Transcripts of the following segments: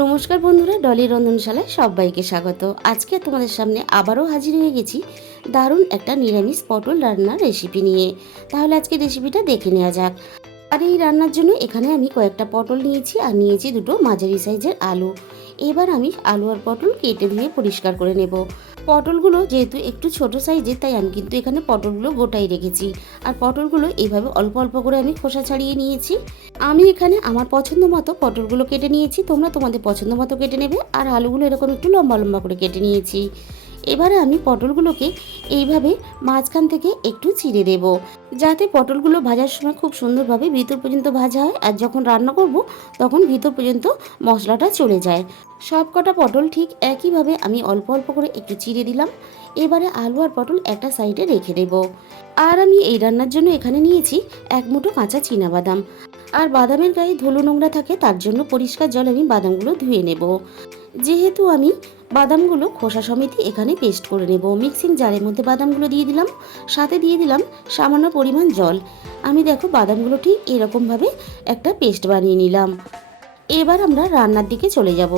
নমস্কার বন্ধুরা, ডলি রন্ধনশালায় সবাইকে স্বাগত। আজকে তোমাদের সামনে আবারও হাজির হয়ে গেছি দারুণ একটা নিরামিষ পটল রান্নার রেসিপি নিয়ে। তাহলে আজকে রেসিপিটা দেখে নেওয়া যাক। আর এই রান্নার জন্য এখানে আমি কয়েকটা পটল নিয়েছি আর নিয়েছি দুটো মাঝারি সাইজের আলু। এবার আমি আলু আর পটল কেটে ধুয়ে পরিষ্কার করে নেব। পটলগুলো যেহেতু একটু ছোট সাইজের, তাই আমি কিন্তু এখানে পটলগুলো গোটাই রেখেছি। আর পটলগুলো এইভাবে অল্প অল্প করে আমি খোসা ছাড়িয়ে নিয়েছি। আমি এখানে আমার পছন্দ মতো পটলগুলো কেটে নিয়েছি, তোমরা তোমাদের পছন্দ মতো কেটে নেবে। আর আলুগুলো এরকম একটু লম্বা লম্বা করে কেটে নিয়েছি। এবারে আমি পটলগুলোকে এইভাবে মাঝখান থেকে একটু চিড়ে দেব, যাতে পটলগুলো ভাজার সময় খুব সুন্দরভাবে ভিতর পর্যন্ত ভাজা হয়, আর যখন রান্না করব তখন ভিতর পর্যন্ত মশলাটা চলে যায়। সব কটা পটল ঠিক একইভাবে আমি অল্প অল্প করে একটু চিড়ে দিলাম। এবারে আলু আর পটল একটা সাইডে রেখে দেব। আর আমি এই রান্নার জন্য এখানে নিয়েছি এক মুঠো কাঁচা চীনাবাদাম। আর বাদামের গায়ে ধুলো নোংরা থাকে, তার জন্য পরিষ্কার জল আমি বাদামগুলো ধুয়ে নেব। যেহেতু আমি বাদামগুলো খোসা সমেত এখানে পেস্ট করে নেব, মিক্সিং জারের মধ্যে বাদামগুলো দিয়ে দিলাম, সাথে দিয়ে দিলাম সামান্য পরিমাণ জল। আমি দেখো বাদামগুলো ঠিক এরকমভাবে একটা পেস্ট বানিয়ে নিলাম। এবার আমরা রান্নার দিকে চলে যাব।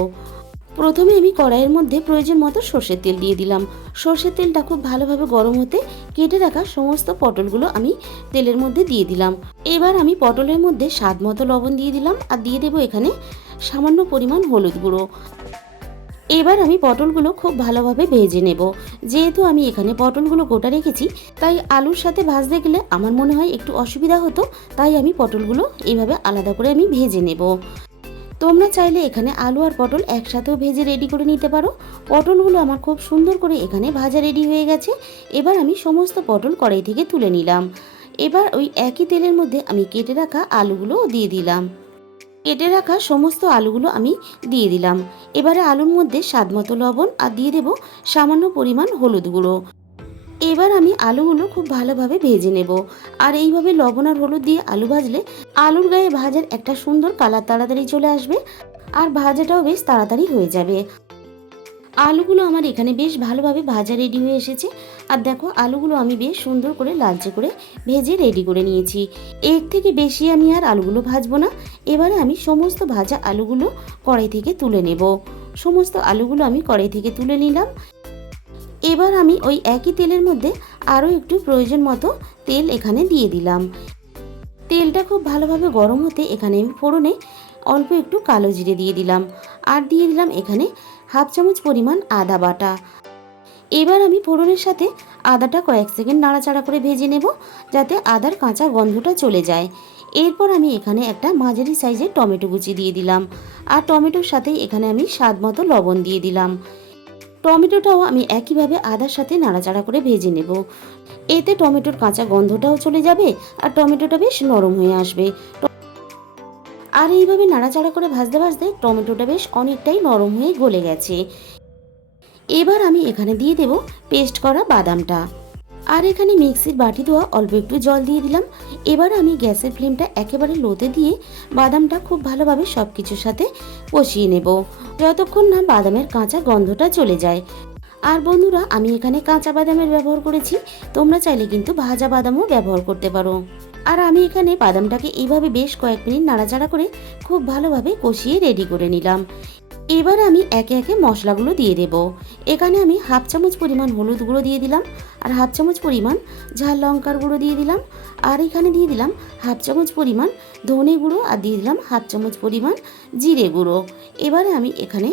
প্রথমে আমি কড়াইয়ের মধ্যে প্রয়োজন মতো সর্ষের তেল দিয়ে দিলাম। সর্ষের তেলটা খুব ভালোভাবে গরম হতে কেটে রাখা সমস্ত পটলগুলো আমি তেলের মধ্যে দিয়ে দিলাম। এবার আমি পটলের মধ্যে স্বাদ মতো লবণ দিয়ে দিলাম, আর দিয়ে দেবো এখানে সামান্য পরিমাণ হলুদ গুঁড়ো। এবার আমি পটলগুলো খুব ভালোভাবে ভেজে নেব। যেহেতু আমি এখানে পটলগুলো গোটা রেখেছি, তাই আলুর সাথে ভাজতে গেলে আমার মনে হয় একটু অসুবিধা হতো, তাই আমি পটলগুলো এইভাবে আলাদা করে আমি ভেজে নেব। তোমরা চাইলে এখানে আলু আর পটল একসাথেও ভেজে রেডি করে নিতে পারো। পটলগুলো আমার খুব সুন্দর করে এখানে ভাজা রেডি হয়ে গেছে। এবার আমি সমস্ত পটল কড়াই থেকে তুলে নিলাম। এবার ওই একই তেলের মধ্যে আমি কেটে রাখা আলুগুলো দিয়ে দিলাম। কেটে রাখা সমস্ত আলুগুলো আমি দিয়ে দিলাম। এবারে আলুর মধ্যে স্বাদ মতো লবণ আর দিয়ে দেব সামান্য পরিমাণ হলুদ গুঁড়ো। এবার আমি আলুগুলো খুব ভালোভাবে ভেজে নেব। আর এইভাবে লবণ আর হলুদ দিয়ে আলু ভাজলে আলুর গায়ে ভাজার একটা সুন্দর কালার তাড়াতাড়ি চলে আসবে, আর ভাজাটাও বেশ তাড়াতাড়ি হয়ে যাবে। আলুগুলো আমার এখানে বেশ ভালোভাবে ভাজা রেডি হয়ে এসেছে। আর দেখো আলুগুলো আমি বেশ সুন্দর করে লালচে করে ভেজে রেডি করে নিয়েছি। এর থেকে বেশি আমি আর আলুগুলো ভাজবো না। এবারে আমি সমস্ত ভাজা আলুগুলো কড়াই থেকে তুলে নেব। সমস্ত আলুগুলো আমি কড়াই থেকে তুলে নিলাম। এবার আমি ওই একই তেলের মধ্যে আরও একটু প্রয়োজন মতো তেল এখানে দিয়ে দিলাম। তেলটা খুব ভালোভাবে গরম হতে এখানে আমি ফোড়নে অল্প একটু কালো জিরে দিয়ে দিলাম, আর দিয়ে দিলাম এখানে হাফ চামচ পরিমাণ আদা বাটা। এবার আমি ফোড়নের সাথে আদাটা কয়েক সেকেন্ড নাড়াচাড়া করে ভেজে নেব, যাতে আদার কাঁচা গন্ধটা চলে যায়। এরপর আমি এখানে একটা মাঝারি সাইজের টমেটো কুচি দিয়ে দিলাম, আর টমেটোর সাথে এখানে আমি স্বাদ মতো লবণ দিয়ে দিলাম। টমেটোটাও আমি একইভাবে আদার সাথে নাড়াচাড়া করে ভেজে নেব। এতে টমেটোর কাঁচা গন্ধটাও চলে যাবে, আর টমেটোটা বেশ নরম হয়ে আসবে। আর এইভাবে নাড়াচাড়া করে ভাজতে ভাজতে টমেটোটা বেশ অনেকটাই নরম হয়ে গলে গেছে। এবার আমি এখানে দিয়ে দেব পেস্ট করা বাদামটা। আর এখানে মিক্সির বাটি ধোয়া অল্প একটু জল দিয়ে দিলাম। এবার আমি গ্যাসের ফ্লেমটা একেবারে লোতে দিয়ে বাদামটা খুব ভালোভাবে সব কিছুর সাথে কষিয়ে নেব, যতক্ষণ না বাদামের কাঁচা গন্ধটা চলে যায়। আর বন্ধুরা, আমি এখানে কাঁচা বাদামের ব্যবহার করেছি, তোমরা চাইলে কিন্তু ভাজা বাদামও ব্যবহার করতে পারো। আর আমি এখানে বাদামটাকে এইভাবে বেশ কয়েক মিনিট নাড়াচাড়া করে খুব ভালোভাবে কষিয়ে রেডি করে নিলাম। এবার আমি একে একে মশলাগুলো দিয়ে দেব। এখানে আমি হাফ চামচ পরিমাণ হলুদ গুঁড়ো দিয়ে দিলাম, আর হাফ চামচ পরিমাণ ঝাল লঙ্কার গুঁড়ো দিয়ে দিলাম, আর এখানে দিয়ে দিলাম হাফ চামচ পরিমাণ ধনে গুঁড়ো, আর দিয়ে দিলাম হাফ চামচ পরিমাণ জিরে গুঁড়ো। এবারে আমি এখানে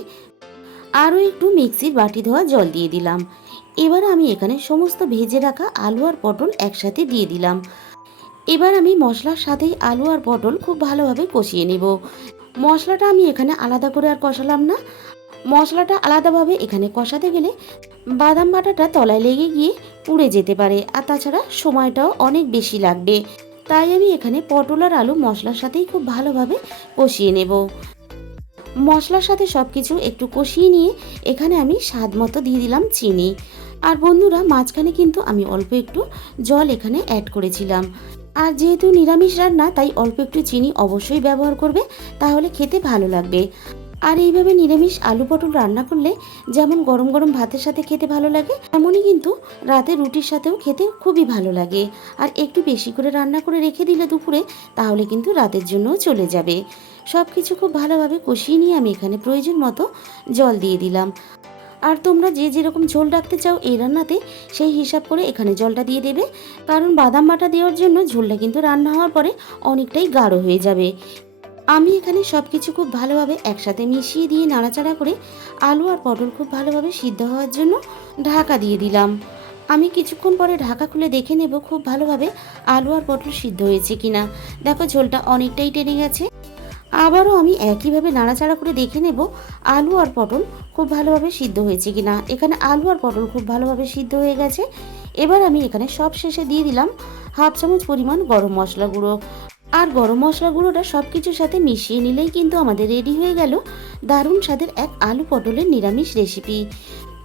আরও একটু মিক্সির বাটি ধোয়া জল দিয়ে দিলাম। এবার আমি এখানে সমস্ত ভেজে রাখা আলু আর পটল একসাথে দিয়ে দিলাম। এবার আমি মশলার সাথে আলু আর পটল খুব ভালোভাবে কষিয়ে নেব। মশলাটা আমি এখানে আলাদা করে আর কষালাম না। মশলাটা আলাদাভাবে এখানে কষাতে গেলে বাদাম বাটাটা তলায় লেগে গিয়ে পুড়ে যেতে পারে, আর তাছাড়া সময়টাও অনেক বেশি লাগবে। তাই আমি এখানে পটল আর আলু মশলার সাথেই খুব ভালোভাবে কষিয়ে নেব। মশলার সাথে সব কিছু একটু কষিয়ে নিয়ে এখানে আমি স্বাদ মতো দিয়ে দিলাম চিনি। আর বন্ধুরা, মাঝখানে কিন্তু আমি অল্প একটু জল এখানে অ্যাড করেছিলাম। আর যেহেতু নিরামিষ রান্না, তাই অল্প একটু চিনি অবশ্যই ব্যবহার করবে, তাহলে খেতে ভালো লাগবে। আর এইভাবে নিরামিষ আলু পটল রান্না করলে যেমন গরম গরম ভাতের সাথে খেতে ভালো লাগে, তেমনই কিন্তু রাতে রুটির সাথেও খেতে খুবই ভালো লাগে। আর একটু বেশি করে রান্না করে রেখে দিলে দুপুরে, তাহলে কিন্তু রাতের জন্যও চলে যাবে। সব কিছু খুব ভালোভাবে কষিয়ে নিয়ে আমি এখানে প্রয়োজন মতো জল দিয়ে দিলাম। আর তোমরা যে যেরকম ঝোল রাখতে চাও এই রান্নাতে সেই হিসাব করে এখানে জলটা দিয়ে দেবে, কারণ বাদাম বাটা দেওয়ার জন্য ঝোলটা কিন্তু রান্না হওয়ার পরে অনেকটাই গাঢ় হয়ে যাবে। আমি এখানে সব কিছু খুব ভালোভাবে একসাথে মিশিয়ে দিয়ে নাড়াচাড়া করে আলু আর পটল খুব ভালোভাবে সিদ্ধ হওয়ার জন্য ঢাকা দিয়ে দিলাম। আমি কিছুক্ষণ পরে ঢাকা খুলে দেখে নেব খুব ভালোভাবে আলু আর পটল সিদ্ধ হয়েছে কিনা। দেখো ঝোলটা অনেকটাই টেনে গেছে। আবারও আমি একইভাবে নাড়াচাড়া করে দেখে নেব আলু আর পটল খুব ভালোভাবে সিদ্ধ হয়েছে কিনা। এখানে আলু আর পটল খুব ভালোভাবে সিদ্ধ হয়ে গেছে। এবার আমি এখানে সব শেষে দিয়ে দিলাম হাফ চামচ পরিমাণ গরম মশলা গুঁড়ো। আর গরম মশলা গুঁড়োটা সব কিছুর সাথে মিশিয়ে নিলেই কিন্তু আমাদের রেডি হয়ে গেল দারুণ স্বাদের এক আলু পটলের নিরামিষ রেসিপি।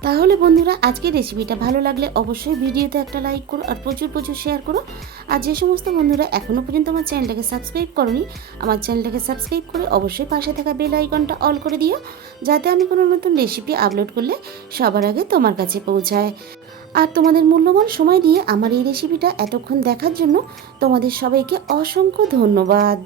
তাহলে বন্ধুরা, আজকের রেসিপিটা ভালো লাগলে অবশ্যই ভিডিওতে একটা লাইক করো আর প্রচুর প্রচুর শেয়ার করো। আর যে সমস্ত বন্ধুরা এখনও পর্যন্ত আমার চ্যানেলটাকে সাবস্ক্রাইব করোনি, আমার চ্যানেলটাকে সাবস্ক্রাইব করে অবশ্যই পাশে থাকা বেল আইকনটা অল করে দিও, যাতে আমি কোনো নতুন রেসিপি আপলোড করলে সবার আগে তোমার কাছে পৌঁছায়। আর তোমাদের মূল্যবান সময় দিয়ে আমার এই রেসিপিটা এতক্ষণ দেখার জন্য তোমাদের সবাইকে অসংখ্য ধন্যবাদ।